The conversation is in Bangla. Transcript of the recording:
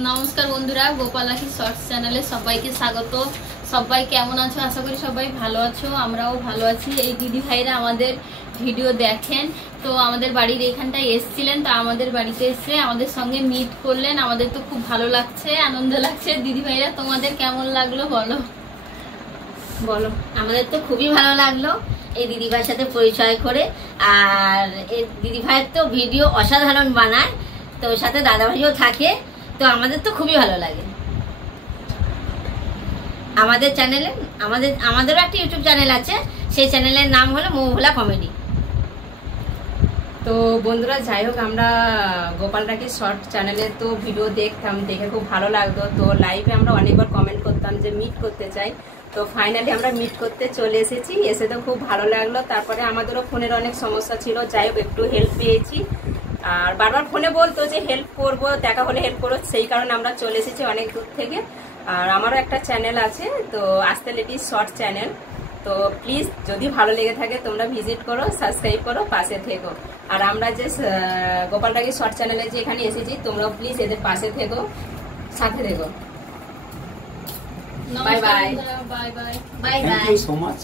নমস্কার বন্ধুরা, গোপাল আখি শর্টস চ্যানেলে সবাইকে স্বাগত। সবাই কেমন আছো? আশা করি সবাই ভালো আছো, আমরাও ভালো আছি। এই দিদি ভাইরা আমাদের ভিডিও দেখেন, তো আমাদের বাড়ির এখানটায় এসছিলেন, তো আমাদের বাড়িতে এসে আমাদের সঙ্গে মিট করলেন। আমাদের তো খুব ভালো লাগছে, আনন্দ লাগছে। দিদি ভাইরা তোমাদের কেমন লাগলো বলো বলো। আমাদের তো খুবই ভালো লাগলো এই দিদিভাইয়ের সাথে পরিচয় করে। আর এই দিদিভাইয়ের তো ভিডিও অসাধারণ বানায়, তো সাথে দাদাভাইও থাকে, তো আমাদের তো খুবই ভালো লাগে। আমাদের চ্যানেলে আমাদেরও একটা ইউটিউব চ্যানেল আছে, সেই চ্যানেলের নাম হলো মৌভোলা কমেডি। তো বন্ধুরা, যাই হোক, আমরা গোপাল রাখি শর্ট চ্যানেলে তো ভিডিও দেখতাম, দেখে খুব ভালো লাগতো। তো লাইভে আমরা অনেকবার কমেন্ট করতাম যে মিট করতে চাই। তো ফাইনালি আমরা মিট করতে চলে এসেছি, এসে তো খুব ভালো লাগলো। তারপরে আমাদেরও ফোনের অনেক সমস্যা ছিল, যাই হোক একটু হেল্প পেয়েছি। আর বারবার ফোনে বলতো যে হেল্প করবো, দেখা হলে হেল্প করবো, সেই কারণে আমরা চলে এসেছি অনেক দূর থেকে। আর আমারও একটা চ্যানেল আছে, তো আস্তে লেডিস শর্ট চ্যানেল। তো প্লিজ যদি ভালো লেগে থাকে তোমরা ভিজিট করো, সাবস্ক্রাইব করো, পাশে থেকো। আর আমরা যে গোপাল রাখি শর্ট চ্যানেলে যে এখানে এসেছি, তোমরাও প্লিজ এদের পাশে থেকো, সাথে থেকো। Bye bye bye bye bye bye. Thank you so much.